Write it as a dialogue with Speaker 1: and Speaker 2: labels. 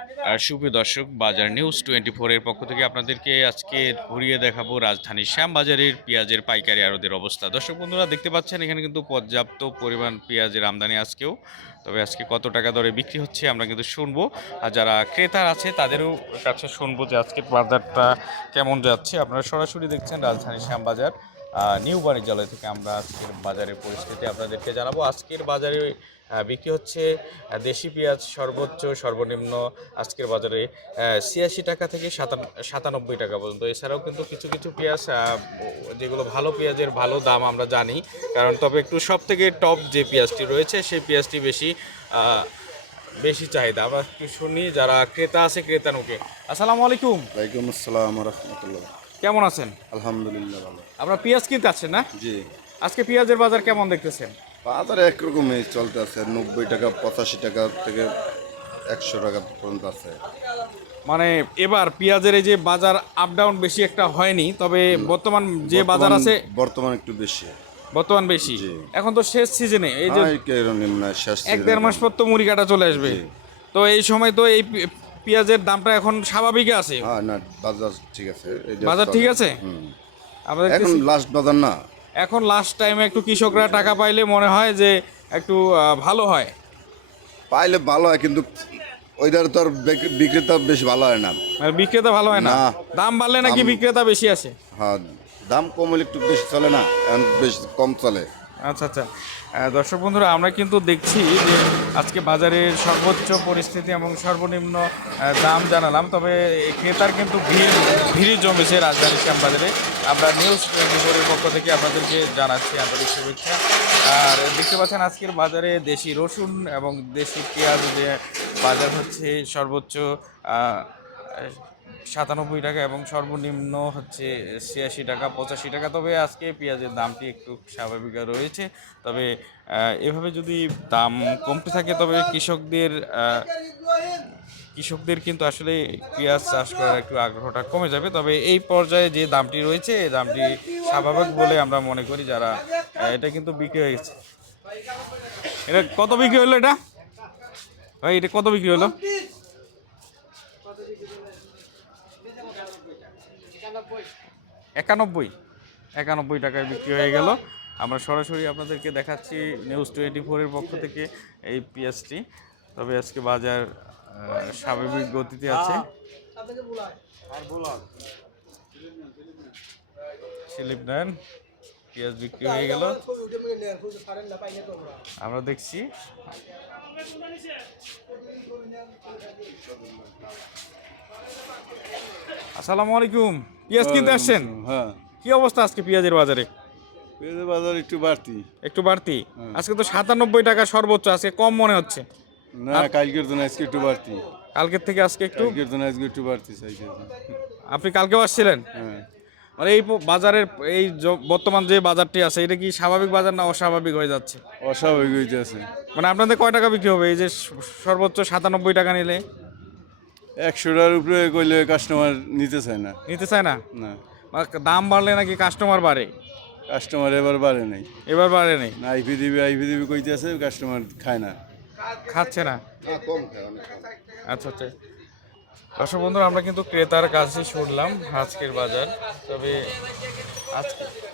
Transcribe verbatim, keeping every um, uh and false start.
Speaker 1: আর সুপ্রিয় দর্শক, বাজার নিউজ টোয়েন্টি ফোর এর পক্ষ থেকে আপনাদেরকে আজকে ঘুরিয়ে দেখাবো রাজধানীর শ্যামবাজারের পেঁয়াজের পাইকারি আড়তের অবস্থা। দর্শক বন্ধুরা দেখতে পাচ্ছেন এখানে কিন্তু পর্যাপ্ত পরিমাণ পেঁয়াজের আমদানি আজকেও। তবে আজকে কত টাকা দরে বিক্রি হচ্ছে আমরা কিন্তু শুনবো, আর যারা ক্রেতার আছে তাদেরও কাছে শুনবো যে আজকের বাজারটা কেমন যাচ্ছে। আপনারা সরাসরি দেখছেন রাজধানীর শ্যামবাজার নিউ বাণিজ্যালয় থেকে। আমরা আজকের বাজারের পরিস্থিতি আপনাদেরকে জানাবো। আজকের বাজারে বিক্রি হচ্ছে দেশি পেঁয়াজ সর্বোচ্চ সর্বনিম্ন আজকের বাজারে ছিয়াশি টাকা থেকে সাতানব্বই টাকা পর্যন্ত। এছাড়াও কিন্তু কিছু কিছু পেঁয়াজ যেগুলো ভালো পেঁয়াজের ভালো দাম আমরা জানি, কারণ তবে একটু সব থেকে টপ যে পেঁয়াজটি রয়েছে সেই পেঁয়াজটি বেশি বেশি চাহিদা। আমরা একটু শুনি যারা ক্রেতা আছে ক্রেতা নুকে। আসসালামু আলাইকুম।
Speaker 2: ওয়ালাইকুম আসসালাম ওয়া রাহমাতুল্লাহ।
Speaker 1: কেমন আছেন?
Speaker 2: আলহামদুলিল্লাহ ভালো।
Speaker 1: আপনারা পেঁয়াজ কিনতে আছেন না?
Speaker 2: জি।
Speaker 1: আজকে পেঁয়াজের বাজার কেমন দেখতেছেন?
Speaker 2: বাজার একরকমই চলতে আছে, নব্বই টাকা পঁচাশি টাকা থেকে একশো টাকা পর্যন্ত আছে।
Speaker 1: মানে এবার পেঁয়াজের এই যে বাজার আপ ডাউন বেশি একটা হয়নি, তবে বর্তমান যে বাজার আছে
Speaker 2: বর্তমান একটু বেশি
Speaker 1: বর্তমান বেশি। এখন তো শেষ সিজনে এই যে এক দেড় মাস পর তো মুড়ি কাটা চলে আসবে, তো এই সময় তো এই পেঁয়াজের দামটা এখন স্বাভাবিক আছে।
Speaker 2: হ্যাঁ না, বাজার ঠিক আছে,
Speaker 1: বাজার ঠিক আছে।
Speaker 2: আমাদের এখন লাস্ট বাজার না,
Speaker 1: এখন লাস্ট টাইমে একটু কৃষকরা টাকা পাইলে মনে হয় যে একটু ভালো হয়,
Speaker 2: পাইলে ভালো হয়, কিন্তু ওইটার তো আর বিক্রেতা বেশি ভালো হয় না।
Speaker 1: বিক্রেতা ভালো হয় না, দাম বাড়লে নাকি বিক্রেতা বেশি আসে।
Speaker 2: হ্যাঁ, দাম কম হলে একটু বেশি চলে না, এখন বেশ কম চলে।
Speaker 1: আচ্ছা আচ্ছা দর্শক বন্ধুরা, আমরা কিন্তু দেখছি যে আজকে বাজারের সর্বোচ্চ পরিস্থিতি এবং সর্বনিম্ন দাম জানালাম, তবে ক্রেতার কিন্তু ভিড় ভিড় জমেছে রাজধানীর শ্যামবাজারে। আমরা নিউজ টোয়েন্টি ফোরের পক্ষ থেকে আপনাদেরকে জানাচ্ছি আন্তরিক শুভেচ্ছা। আর দেখতে পাচ্ছেন আজকের বাজারে দেশি রসুন এবং দেশি পেঁয়াজ যে বাজার হচ্ছে সর্বোচ্চ সাতানব্বই টাকা এবং সর্বনিম্ন হচ্ছে ছিয়াশি টাকা পঁচাশি টাকা। তবে আজকে পেঁয়াজের দামটি একটু স্বাভাবিক রয়েছে, তবে এভাবে যদি দাম কমতে থাকে তবে কৃষকদের কৃষকদের কিন্তু আসলে পেঁয়াজ চাষ করার একটু আগ্রহটা কমে যাবে। তবে এই পর্যায়ে যে দামটি রয়েছে এই দামটি স্বাভাবিক বলে আমরা মনে করি। যারা এটা কিন্তু বিক্রি হয়ে গেছে, এটা কত বিক্রি হলো? এটা ভাই এটা কত বিক্রি হলো? একানব্বই একানব্বই টাকায় বিক্রি হয়ে গেল। আমরা সরাসরি আপনাদেরকে দেখাচ্ছি নিউজ টোয়েন্টি ফোরের পক্ষ থেকে এই পেঁয়াজটি। তবে আজকে বাজার স্বাভাবিক গতিতে আছে। স্লিপ নেন, পেঁয়াজ বিক্রি হয়ে গেল। আমরা দেখছি আসসালামু আলাইকুম। পেঁয়াজ কিনতে আসছেন?
Speaker 2: হ্যাঁ।
Speaker 1: কি অবস্থা আজকে পেঁয়াজের বাজারে?
Speaker 2: পেঁয়াজের বাজার একটু বাড়তি
Speaker 1: একটু বাড়তি আজকে তো সাতানব্বই টাকা সর্বোচ্চ, আজকে কম মনে হচ্ছে
Speaker 2: না। কালকের জন্য আজকে একটু বাড়তি,
Speaker 1: কালকের থেকে আজকে একটু
Speaker 2: কালকের জন্য আজকে একটু বাড়তি চাইছে।
Speaker 1: আপনি কালকেও আসছিলেন?
Speaker 2: হ্যাঁ।
Speaker 1: মানে এই বাজারের এই বর্তমান যে বাজারটি আছে এটা কি স্বাভাবিক বাজার না অস্বাভাবিক হয়ে যাচ্ছে?
Speaker 2: অস্বাভাবিক হয়ে যাচ্ছে।
Speaker 1: মানে আপনাদের কয় টাকা বিক্রি হবে এই যে সর্বোচ্চ সাতানব্বই টাকা নিলে?
Speaker 2: একশোটার উপরে কইলে কাস্টমার নিতে চায় না।
Speaker 1: নিতে চায় না?
Speaker 2: না।
Speaker 1: দাম বাড়লে নাকি কাস্টমার বাড়ে?
Speaker 2: কাস্টমার এবার বাড়ে নাই।
Speaker 1: এবার বাড়ে নাই?
Speaker 2: আইপি দিবি আইপি দিবি কইতে আছে, কাস্টমার খায় না,
Speaker 1: খাচ্ছে না।
Speaker 2: কম খায় অনেক।
Speaker 1: আচ্ছা আচ্ছা দর্শক বন্ধুরা, আমরা কিন্তু ক্রেতার কাছে শুনলাম আজকের বাজার। তবে আজকে